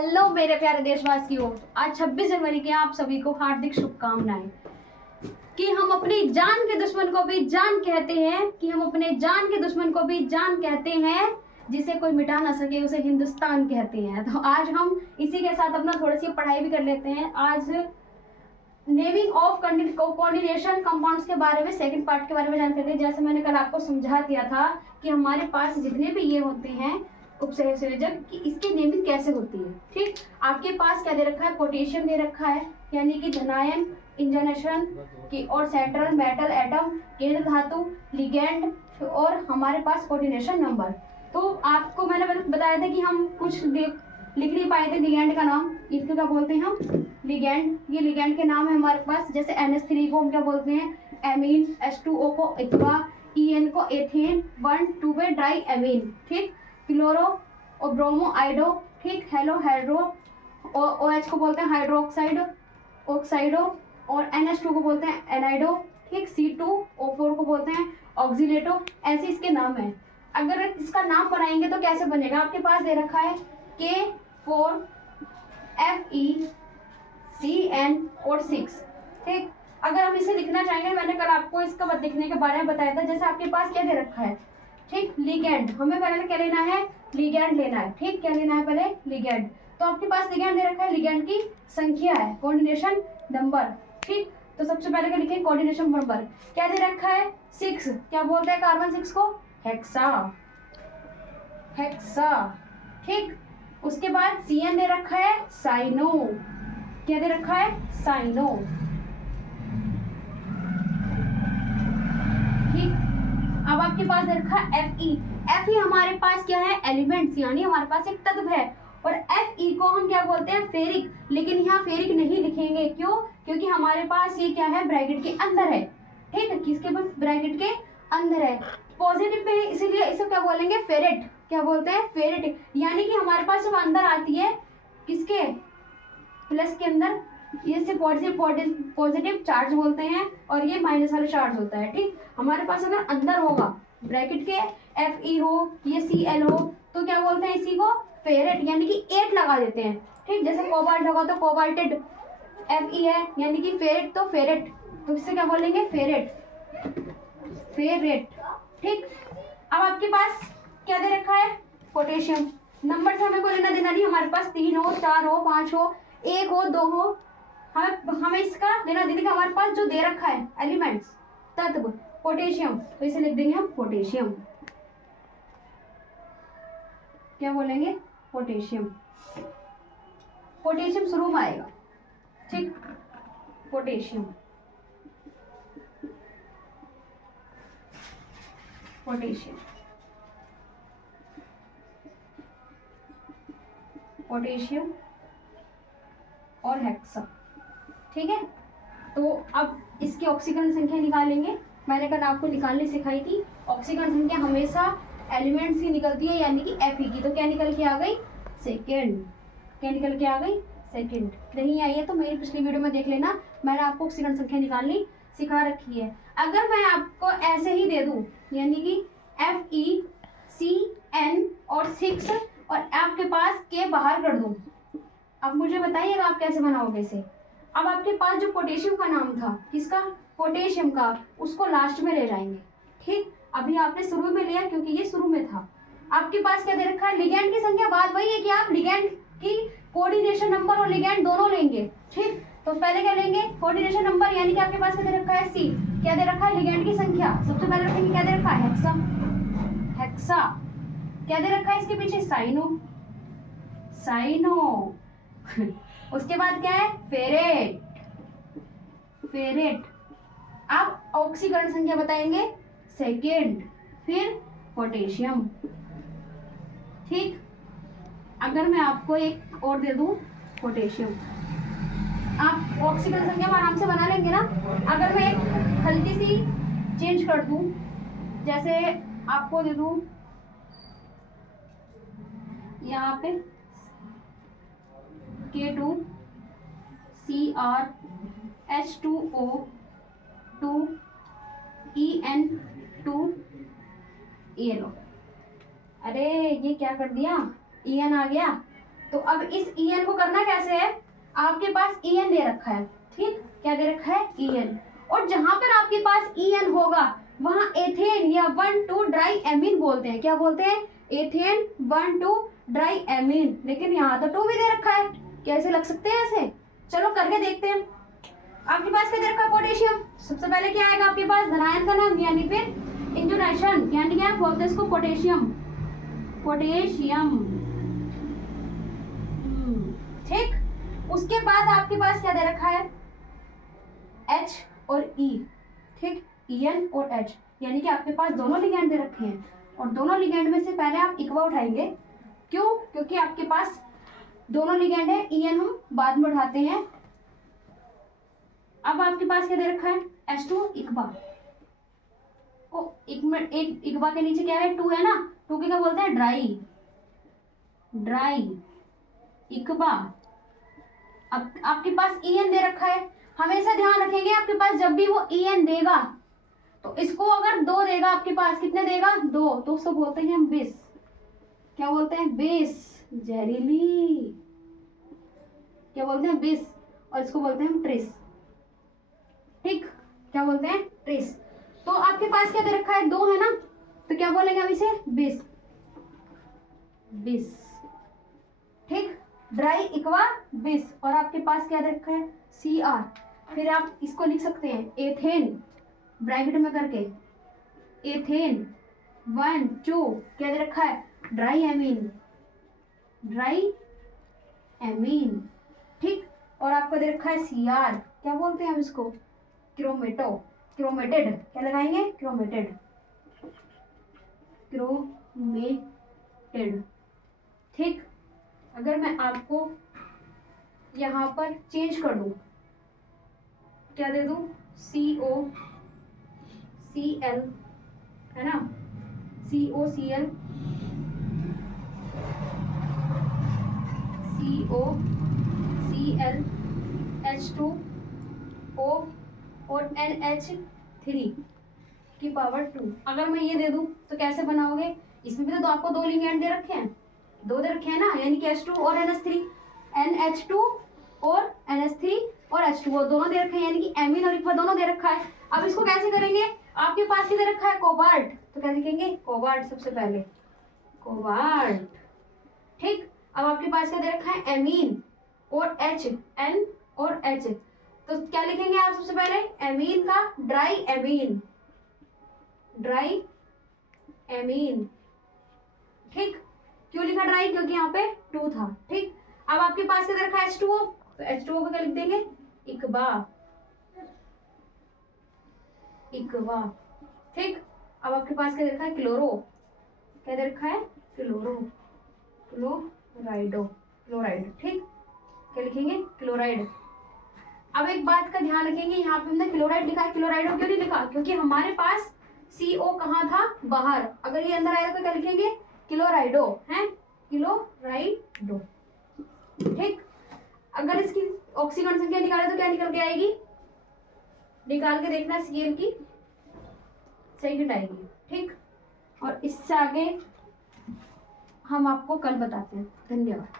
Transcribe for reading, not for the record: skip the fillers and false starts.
Hello मेरे प्यारे देशवासियों, आज 26 जनवरी के आप सभी को हार्दिक शुभकामनाएं। कि हम अपनी जान के दुश्मन को भी जान कहते हैं, कि हम अपने जान के दुश्मन को भी जान कहते हैं, जिसे कोई मिटा ना सके उसे हिंदुस्तान कहते हैं। तो आज हम इसी के साथ अपना थोड़ी सी पढ़ाई भी कर लेते हैं। आज नेमिंग ऑफ कोऑर्डिनेशन कंपाउंड्स के बारे में सेकंड पार्ट के बारे में जानकारी। जैसे मैंने कल आपको समझा दिया था कि हमारे पास जितने भी ये होते हैं उपसंयोजक कि इसकी नेमिंग कैसे होती है। ठीक, आपके पास क्या दे रखा है, पोटेशियम दे रखा है, यानी कि धनायन इंजनेशन की, और सेंट्रल मेटल एटम, केंद्र धातु, लिगेंड, और हमारे पास कोऑर्डिनेशन नंबर। तो आपको मैंने बताया था कि हम कुछ लिख नहीं पाए थे लिगेंड का नाम। इसको क्या बोलते हैं हम, लिगेंड। ये लिगेंड के नाम है हमारे पास। जैसे NH3 को हम क्या बोलते हैं, एमीन, H2O को एक्वा, EN को एथेन, 1,2 पे डाई एमीन। ठीक, क्लोरो और ब्रोमो आइडो, ठीक, हेलो हाइड्रो, और OH को बोलते हैं हाइड्रोक्साइड ऑक्साइडो, और NH2 को बोलते हैं एनाइडो, ठीक, C2O4 को बोलते हैं ऑक्सीलेटो। ऐसे इसके नाम है। अगर इसका नाम बनाएंगे तो कैसे बनेगा, आपके पास दे रखा है K4FeCN और 6। ठीक, अगर हम इसे लिखना चाहेंगे, मैंने कल आपको इसका लिखने के बारे में बताया था। जैसे आपके पास क्या दे रखा है, ठीक, लिगेंड, हमें पहले क्या लेना है, लिगेंड लेना है। ठीक, क्या लेना है पहले, लिगेंड। तो आपके पास लिगेंड दे रखा है, लिगेंड की संख्या है, कोऑर्डिनेशन नंबर। ठीक, तो सबसे पहले क्या लिखें, कोऑर्डिनेशन नंबर। क्या दे रखा है, 6। क्या बोलते हैं कार्बन 6 को, हेक्सा, हेक्सा। ठीक, उसके बाद CN दे रखा है साइनो। क्या दे रखा है, साइनो। ठीक, अब आपके पास दे रखा है Fe हमारे पास क्या है, एलिमेंट्स, यानी हमारे पास एक तत्व है। और Fe को हम क्या बोलते हैं, फेरिक। लेकिन यहाँ फेरिक नहीं लिखेंगे, क्यों, क्योंकि हमारे पास ये क्या है, ब्रैकेट के अंदर है। ठीक, किसके पास, ब्रैकेट के अंदर है, पॉजिटिव पे, इसीलिए इसे क्या बोलेंगे, फेरेट। क्या बोलते हैं, फेरेट। यानी कि हमारे पास जब अंदर आती है किसके, प्लस के अंदर, ये से पॉजिटिव चार्ज बोलते हैं, और ये माइनस वाला चार्ज होता है। ठीक, हमारे पास अगर अंदर होगा ब्रैकेट के Fe हो, ये Cl हो, तो क्या बोलते हैं इसी को, फेरेट, यानी कि 8 लगा देते हैं। ठीक, जैसे कोबाल्ट होगा तो कोबाल्टेड, Fe है, यानी कि फेरेट, तो फेरेट, तो इससे क्या बोलेंगे, फेरेट, फेरेट। ठीक, अब आपके पास क्या दे रखा है, पोटेशियम। नंबर से हमें कोई लेना देना नहीं, हमारे पास 3 हो, 4 हो, 5 हो, 1 हो, 2 हो, हमें इसका लेना देने का, हमारे पास जो दे रखा है एलिमेंट्स, तत्व, पोटेशियम, तो इसे लिख देंगे हम पोटेशियम। क्या बोलेंगे, पोटेशियम। पोटेशियम शुरू में आएगा। ठीक, पोटेशियम, पोटेशियम, पोटेशियम और हेक्सा। ठीक है, तो अब इसकी ऑक्सीकरण संख्या निकालेंगे। मैंने कल आपको निकालनी सिखाई थी। ऑक्सीकरण संख्या हमेशा एलिमेंट्स की निकलती है, यानी कि Fe की। तो क्या निकल के आ गई, सेकेंड। क्या निकल के आ गई, सेकेंड। नहीं आई है तो मेरी पिछली वीडियो में देख लेना, मैंने आपको ऑक्सीकरण संख्या निकालनी सिखा रखी है। अगर मैं आपको ऐसे ही दे दूं, यानी कि FeCN और 6, और आपके पास K बाहर कर दूं, अब मुझे बताइएगा आप कैसे बनाओगे इसे। अब आपके पास जो पोटेशियम का नाम था, किसका, पोटेशियम का, उसको लास्ट में ले जाएंगे। ठीक, अभी आपने शुरू में लिया क्योंकि ये शुरू में था। आपके पास क्या दे रखा है, लिगेंड की संख्या। बात वही है कि आप लिगेंड की कोऑर्डिनेशन नंबर और लिगेंड दोनों लेंगे। ठीक, तो पहले क्या लेंगे, कोऑर्डिनेशन नंबर, यानी कि आपके पास क्या दे रखा है, C। क्या दे रखा है, लिगेंड की संख्या। सबसे पहले रखेंगे, क्या दे रखा है, हेक्सा, हेक्सा। क्या दे रखा है इसके पीछे, साइनो, साइनो। उसके बाद क्या है, फेरेट, फेरेट। आप ऑक्सीकरण संख्या बताएंगे, सेकेंड, फिर पोटेशियम। ठीक, अगर मैं आपको एक और दे दूं, पोटेशियम, आप ऑक्सीकरण संख्या आराम से बना लेंगे ना। अगर मैं एक हल्की सी चेंज कर दूं, जैसे आपको दे दूं यहाँ पे K2 Cr H2O 2 En2 ENO। अरे ये क्या कर दिया, EN आ गया, तो अब इस EN को करना कैसे है, आपके पास EN दे रखा है, ठीक, क्या दे रखा है, EN, और जहां पर आपके पास EN होगा वहां एथेन या 1,2 ड्राई एमीन बोलते हैं, क्या बोलते हैं, एथेन 1,2 ड्राई एमीन। लेकिन यहाँ तो 2 भी दे रखा है, कैसे लग सकते हैं ऐसे, चलो करके देखते हैं। आपके पास क्या दे रखा है, पोटेशियम। सबसे पहले क्या आएगा आपके पास, धनायन का नाम यानी फिर इंटोनेशन, यानी क्या बोलते हैं इसको, पोटेशियम, पोटेशियम, ठीक। उसके बाद आपके पास क्या दे रखा है, H और E, ठीक, EN और H, यानी कि आपके पास दोनों लिगेंड दे रखे हैं, और दोनों लिगेंड में से पहले आप इक्वा उठाएंगे, क्यों, क्योंकि आपके पास दोनों लिगेंड है, EN हम बाद में उठाते हैं। अब आपके पास क्या दे रखा है, H2 इक्वा, ओ एक मिनट, एक इक्वा के नीचे क्या है, 2 है ना, 2 के क्या बोलते हैं, ड्राई, ड्राई इक्वा। अब आपके पास EN दे रखा है, हमेशा ध्यान रखेंगे आपके पास जब भी वो EN देगा तो इसको अगर 2 देगा आपके पास, कितने देगा, 2, तो उसको बोलते हैं हम बेस, क्या बोलते हैं, बेस, जहरीली, क्या बोलते हैं, बेस, और इसको बोलते हैं हम ट्रेस, ठीक, क्या बोलते हैं, ट्रेस। तो आपके पास क्या दे रखा है, 2 है ना, तो क्या बोलेंगे हम इसे, बेस, बेस, ठीक, ड्राई इक्वा बेस। और आपके पास क्या दे रखा है, Cr, फिर आप इसको लिख सकते हैं एथेन, ब्रैकेट में करके, एथेन 1,2 क्या दे रखा है, ड्राई एमीन, ड्राई एमीन, ठीक, और आपको दे रखा है Cr, क्या बोलते हैं हम इसको, क्रोमेटो, क्रोमेटेड, क्या लगाएंगे, क्रोमेटेड, क्रोमेटेड, ठीक। अगर मैं आपको यहाँ पर चेंज कर दूं, क्या दे दूं, COCl, है ना, COCl, COCl, H2O और NH3 की पावर 2। अगर मैं ये दे दूं तो कैसे बनाओगे, इसमें भी तो आपको 2 लिगेंड दे रखे हैं, 2 दे रखे हैं ना, यानी कि H2 और NH3, NH2 और NH3 और H2O दोनों दे रखे हैं, यानी कि एमीन और इक्वा दोनों दे रखा है। अब इसको कैसे करेंगे, आपके पास क्या दे रखा है, कोबाल्ट, तो क्या लिखेंगे, कोबाल्ट, सबसे पहले कोबाल्ट, ठीक। अब आपके पास क्या दे रखा है, एमीन और H, N और H, तो क्या लिखेंगे आप सबसे पहले, एमीन का ड्राई एमीन, ड्राई एमीन, ठीक। क्यों लिखा ड्राई, क्योंकि यहाँ पे 2 था, ठीक। अब आपके पास क्या दे रखा है, H2O, तो H2O को क्या लिख देंगे, इक्वा, इक्वा, ठीक। अब आपके पास क्या दे रखा है, क्लोरो, क्या दे रखा है, क्लोरो, क्लोराइडो, क्लोराइड, ठीक, क्या लिखेंगे, क्लोराइड। अब एक बात का ध्यान रखेंगे, यहाँ पे हमने क्लोराइड लिखा है, क्लोराइडो क्यों नहीं लिखा, क्योंकि हमारे पास CO कहाँ था, बाहर, अगर ये अंदर आएगा तो क्या लिखेंगे, क्लोराइडो, है, क्लोराइडो, ठीक। अगर इसकी ऑक्सीकरण संख्या निकाले तो क्या निकल के आएगी, निकाल के देखना, Cl की सेकंड आएगी, ठीक। और इससे आगे हम आपको कल बताते हैं। धन्यवाद।